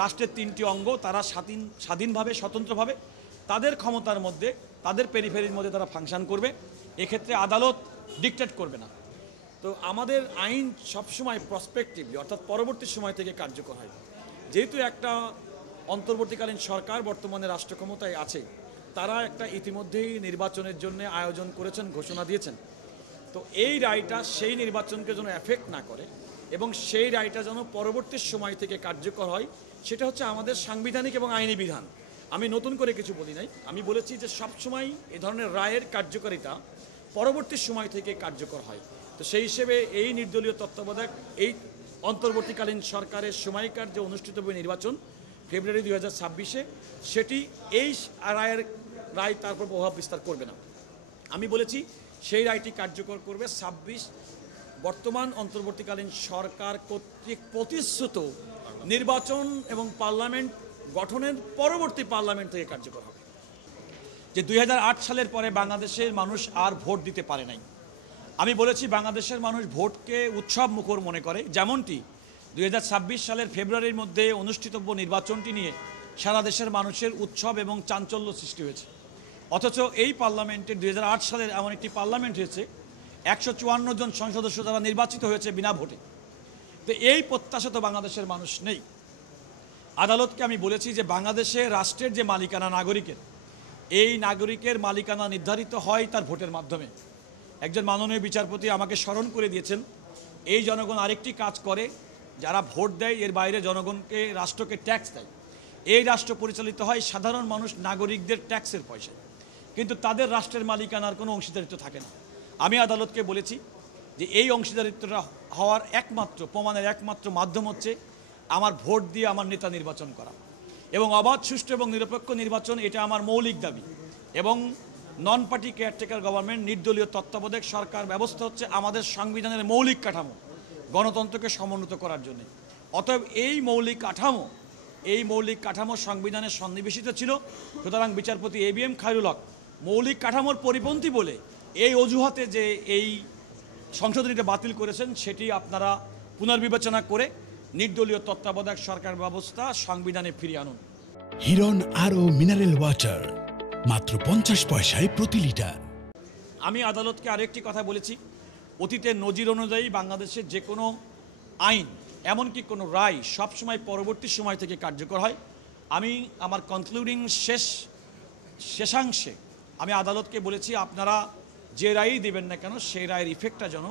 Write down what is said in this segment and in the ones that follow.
রাষ্ট্রের তিনটি অঙ্গ তারা স্বাধীনভাবে স্বতন্ত্রভাবে তাদের ক্ষমতার মধ্যে তাদের পেরিফেরির মধ্যে তারা ফাংশন করবে। এক্ষেত্রে আদালত ডিকটেট করবে না। তো আমাদের আইন সবসময় প্রসপেক্টিভলি অর্থাৎ পরবর্তী সময় থেকে কার্যকর হয়। যেহেতু একটা অন্তর্বর্তীকালীন সরকার বর্তমানে রাষ্ট্র ক্ষমতায় আছে, তারা একটা ইতিমধ্যেই নির্বাচনের জন্য আয়োজন করেছেন, ঘোষণা দিয়েছেন। তো এই রায়টা সেই নির্বাচনকে যেন এফেক্ট না করে এবং সেই রায়টা যেন পরবর্তী সময় থেকে কার্যকর হয়, সেটা হচ্ছে আমাদের সাংবিধানিক এবং আইনি বিধান। আমি নতুন করে কিছু বলি নাই, আমি বলেছি যে সবসময় এ ধরনের রায়ের কার্যকারিতা পরবর্তী সময় থেকে কার্যকর হয়। তো সেই হিসেবে এই নির্দলীয় তত্ত্বাবধায়ক এই অন্তর্বর্তীকালীন সরকারের সময়কার যে অনুষ্ঠিতব্য নির্বাচন ফেব্রুয়ারি 2026-এ, সেটি এই রায় তারপর প্রভাব বিস্তার করবে না। আমি বলেছি সেই রায়টি কার্যকর করবে 26 বর্তমান অন্তর্বর্তীকালীন সরকার কর্তৃক প্রতিশ্রুত নির্বাচন এবং পার্লামেন্ট গঠনের পরবর্তী পার্লামেন্ট থেকে কার্যকর হবে। যে 2008 সালের পরে বাংলাদেশের মানুষ আর ভোট দিতে পারে নাই। আমি বলেছি বাংলাদেশের মানুষ ভোটকে উৎসব মুখর মনে করে, যেমনটি 2026 সালের ফেব্রুয়ারির মধ্যে অনুষ্ঠিতব্য নির্বাচনটি নিয়ে সারা দেশের মানুষের উৎসব এবং চাঞ্চল্য সৃষ্টি হয়েছে। অথচ এই পার্লামেন্টে 2008 সালের এমন একটি পার্লামেন্ট হয়েছে 154 জন সংসদ সদস্য যারা নির্বাচিত হয়েছে বিনা ভোটে। তো এই প্রত্যাশা তো বাংলাদেশের মানুষ নেই। আদালতকে আমি বলেছি যে বাংলাদেশে রাষ্ট্রের যে মালিকানা নাগরিকের, এই নাগরিকের মালিকানা নির্ধারিত হয় তার ভোটের মাধ্যমে। একজন মাননীয় বিচারপতি আমাকে স্মরণ করে দিয়েছেন, এই জনগণ আরেকটি কাজ করে, যারা ভোট দেয় এর বাইরে জনগণকে রাষ্ট্রকে ট্যাক্স দেয়। এই রাষ্ট্র পরিচালিত হয় সাধারণ মানুষ নাগরিকদের ট্যাক্সের পয়সায়, কিন্তু তাদের রাষ্ট্রের মালিকানার কোনো অংশীদারিত্ব থাকে না। আমি আদালতকে বলেছি যে এই অংশীদারিত্বটা হওয়ার একমাত্র প্রমাণের একমাত্র মাধ্যম হচ্ছে আমার ভোট দিয়ে আমার নেতা নির্বাচন করা এবং অবাধ, সুষ্ঠু এবং নিরপেক্ষ নির্বাচন, এটা আমার মৌলিক দাবি। এবং নন পার্টি কেয়ারটেকার গভর্নমেন্ট, নির্দলীয় তত্ত্বাবধায়ক সরকার ব্যবস্থা হচ্ছে আমাদের সংবিধানের মৌলিক কাঠামো, গণতন্ত্রকে সমুন্নত করার জন্য। অতএব এই মৌলিক কাঠামো সংবিধানে সন্নিবেশিত ছিল। সুতরাং বিচারপতি ABM খায়রুল হক মৌলিক কাঠামোর পরিপন্থী বলে এই অজুহাতে যে এই সংশোধনীটা বাতিল করেছেন, সেটি আপনারা পুনর্বিবেচনা করে নির্দলীয় তত্ত্বাবধায়ক সরকার ব্যবস্থা সংবিধানে ফিরিয়ে আনুন। হিরন আরও মিনারেল ওয়াটার মাত্র 50 পয়সায় প্রতি লিটার। আমি আদালতকে আরেকটি কথা বলেছি, অতীতের নজির অনুযায়ী বাংলাদেশের যে কোনো আইন, এমনকি কোনো রায় সবসময় পরবর্তী সময় থেকে কার্যকর হয়। আমি আমার কনক্লুডিং শেষাংশে আমি আদালতকে বলেছি, আপনারা যে রায়ই দেবেন না কেন সেই রায়ের ইফেক্টটা যেন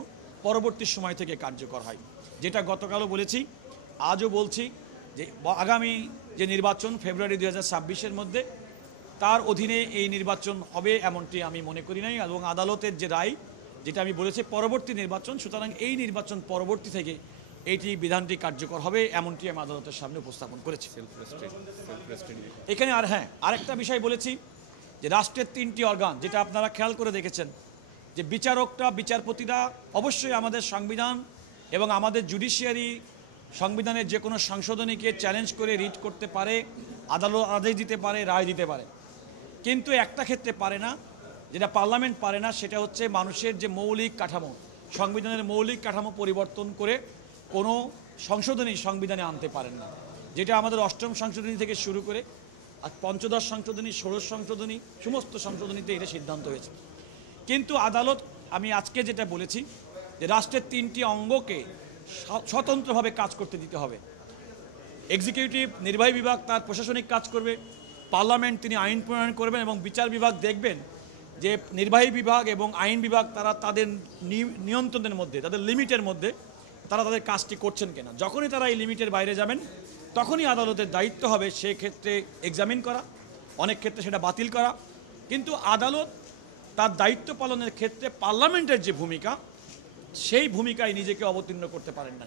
পরবর্তী সময় থেকে কার্যকর হয়। যেটা গতকালও বলেছি, আজও বলছি যে আগামী যে নির্বাচন ফেব্রুয়ারি 2026-এর মধ্যে, তার অধীনে এই নির্বাচন হবে এমনটি আমি মনে করি নাই। এবং আদালতের যে রায়, যেটা আমি বলেছি পরবর্তী নির্বাচন, সুতরাং এই নির্বাচন পরবর্তী থেকে এইটি বিধানটি কার্যকর হবে এমনটি আমি আদালতের সামনে উপস্থাপন করেছি। এখানে আরেকটা বিষয় বলেছি যে রাষ্ট্রের তিনটি অর্গান, যেটা আপনারা খেয়াল করে দেখেছেন যে বিচারপতিরা অবশ্যই আমাদের সংবিধান এবং আমাদের জুডিশিয়ারি সংবিধানের যে কোনো সংশোধনীকে চ্যালেঞ্জ করে রিট করতে পারে, আদালত আদেশ দিতে পারে, রায় দিতে পারে। কিন্তু একটা ক্ষেত্রে পারে না, যেটা পার্লামেন্ট পারে না, সেটা হচ্ছে মানুষের যে মৌলিক কাঠামো, সংবিধানের মৌলিক কাঠামো পরিবর্তন করে কোনো সংশোধনী সংবিধানে আনতে পারেন না। যেটা আমাদের 8ম সংশোধনী থেকে শুরু করে আর 15 সংশোধনী, 16 সংশোধনী, সমস্ত সংশোধনীতে এটা সিদ্ধান্ত হয়েছে। কিন্তু আদালত, আমি আজকে যেটা বলেছি যে রাষ্ট্রের তিনটি অঙ্গকে স্বতন্ত্রভাবে কাজ করতে দিতে হবে। এক্সিকিউটিভ, নির্বাহী বিভাগ তার প্রশাসনিক কাজ করবে, পার্লামেন্ট তিনি আইন প্রণয়ন করবেন এবং বিচার বিভাগ দেখবেন যে নির্বাহী বিভাগ এবং আইন বিভাগ তারা তাদের নিয়ন্ত্রণের মধ্যে, তাদের লিমিটের মধ্যে তারা তাদের কাজটি করছেন কিনা। যখনই তারা এই লিমিটের বাইরে যাবেন, তখনই আদালতের দায়িত্ব হবে সেক্ষেত্রে এক্সামিন করা, অনেক ক্ষেত্রে সেটা বাতিল করা। কিন্তু আদালত তার দায়িত্ব পালনের ক্ষেত্রে পার্লামেন্টের যে ভূমিকা, সেই ভূমিকায় নিজেকে অবতীর্ণ করতে পারেন না।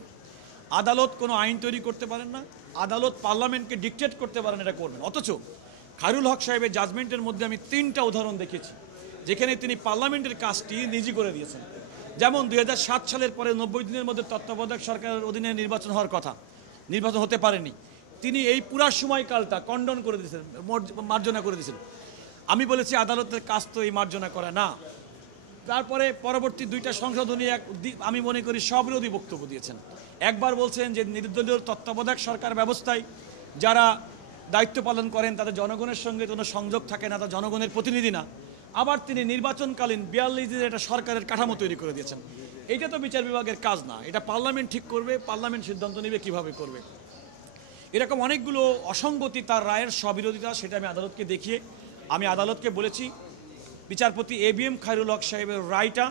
আদালত কোনো আইন তৈরি করতে পারেন না, আদালত পার্লামেন্টকে ডিকটেট করতে পারেন, এটা করবেন। অথচ খায়রুল হক সাহেবের জাজমেন্টের মধ্যে আমি 3টা উদাহরণ দেখেছি যেখানে তিনি পার্লামেন্টের কাজটি নিজে করে দিয়েছেন। যেমন 2007 সালের পরে 90 দিনের মধ্যে তত্ত্বাবধায়ক সরকারের অধীনে নির্বাচন হওয়ার কথা, নির্বাচন হতে পারেনি, তিনি এই পুরা সময়কালটা কন্ডন করে দিয়েছেন, মার্জনা করে দিয়েছেন। আমি বলেছি আদালতের কাজ তো এই মার্জনা করা না। তারপরে পরবর্তী 2টা সংশোধনী আমি মনে করি সবিরোধী বক্তব্য দিয়েছেন। একবার বলছেন যে নির্দলীয় তত্ত্বাবধায়ক সরকার ব্যবস্থায় যারা দায়িত্ব পালন করেন তাদের জনগণের সঙ্গে কোনো সংযোগ থাকে না, তারা জনগণের প্রতিনিধি না। আবার তিনি নির্বাচনকালীন 42 দিনের একটা সরকারের কাঠামো তৈরি করে দিয়েছেন। এইটা তো বিচার বিভাগের কাজ না, এটা পার্লামেন্ট ঠিক করবে, পার্লামেন্ট সিদ্ধান্ত নেবে কিভাবে করবে। এরকম অনেকগুলো অসঙ্গতি তার রায়ের স্ববিরোধিতা, সেটা আমি আদালতকে দেখিয়ে আমি আদালতকে বলেছি বিচারপতি ABM খায়রুল হক সাহেবের রায়টা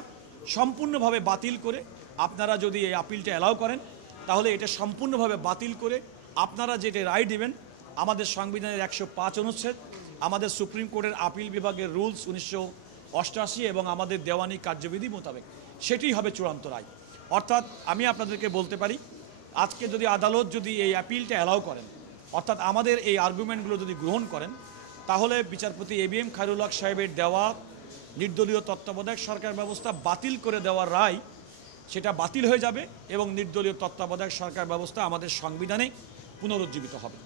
সম্পূর্ণভাবে বাতিল করে আপনারা যদি এই আপিলটা অ্যালাউ করেন তাহলে এটা সম্পূর্ণভাবে বাতিল করে আপনারা যেটা রায় দেবেন আমাদের সংবিধানের 105 অনুচ্ছেদ, আমাদের সুপ্রিম কোর্টের আপিল বিভাগের রুলস 1988 এবং আমাদের দেওয়ানি কার্যবিধি মোতাবেক সেটি হবে চূড়ান্ত রায়। অর্থাৎ আমি আপনাদেরকে বলতে পারি আজকে যদি আদালত যদি এই অ্যাপিলটা অ্যালাউ করেন, অর্থাৎ আমাদের এই আর্গুমেন্টগুলো যদি গ্রহণ করেন, তাহলে বিচারপতি ABM খায়রুল হক সাহেবের দেওয়া নির্দলীয় তত্ত্বাবধায়ক সরকার ব্যবস্থা বাতিল করে দেওয়ার রায় সেটা বাতিল হয়ে যাবে এবং নির্দলীয় তত্ত্বাবধায়ক সরকার ব্যবস্থা আমাদের সংবিধানে পুনরুজ্জীবিত হবে।